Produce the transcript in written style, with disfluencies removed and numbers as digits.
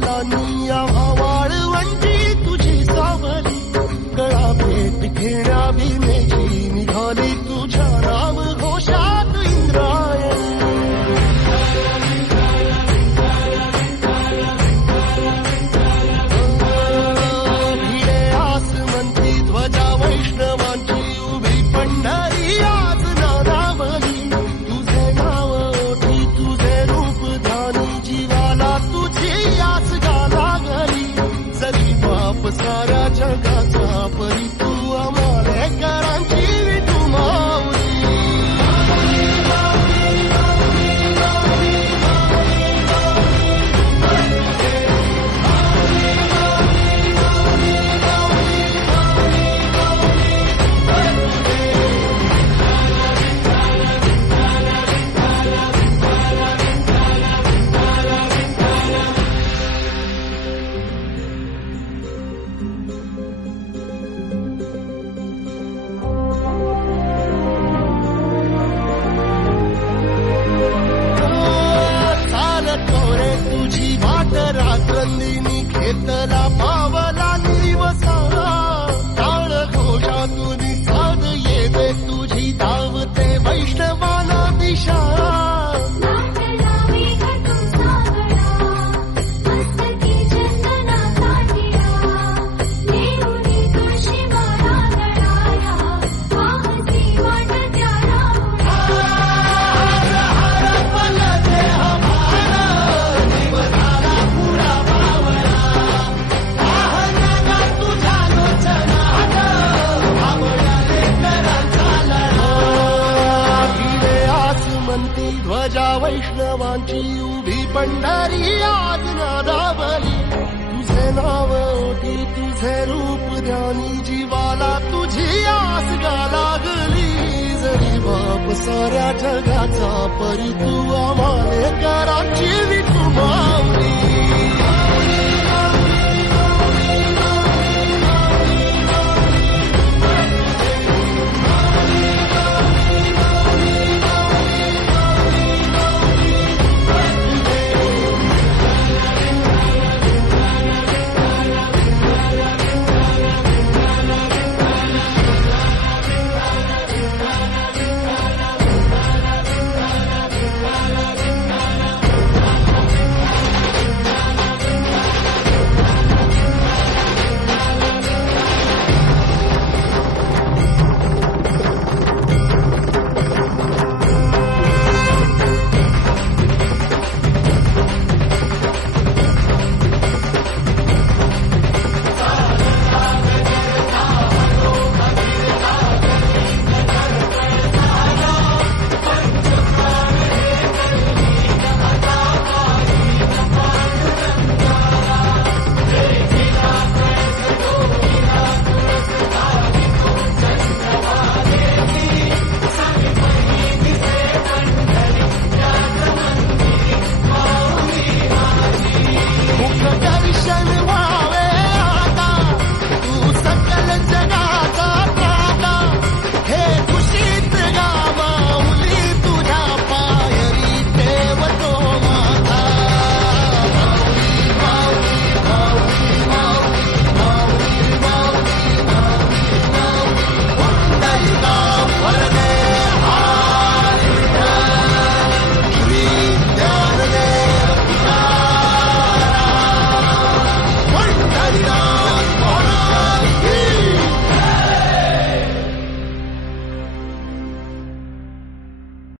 पावलांनी आम्हा वाळवंटी तुझी सावली गळा भेट घेण्या भीमेची निघाली तुझ्या नाम घोषात इंद्रायणी भिडे आसमंती ध्वजा वैष्णवांची उभी पंढरी आज नादावली तुझे नाव ओठी तुझे रूप ध्यानी जीवाला तुझी आस गा लागली जरी बाप साऱ्या जगाचा परी तू आमालेकरांची विठू माऊली तुझी वाट रात्रंदिनी घेतला पावला दिवसा टाळ घोषातून साध येते तुझी धावते वैष्णवाला दिशा ध्वजा वैष्णवांची उभी पंढरी आज नादावली तुझे नाव ओठी तुझे रूप ध्यानी जीवाला तुझी आस गा लागली जरी बाप साऱ्या जगाचा परी तू आमालेकरांची विठू माऊली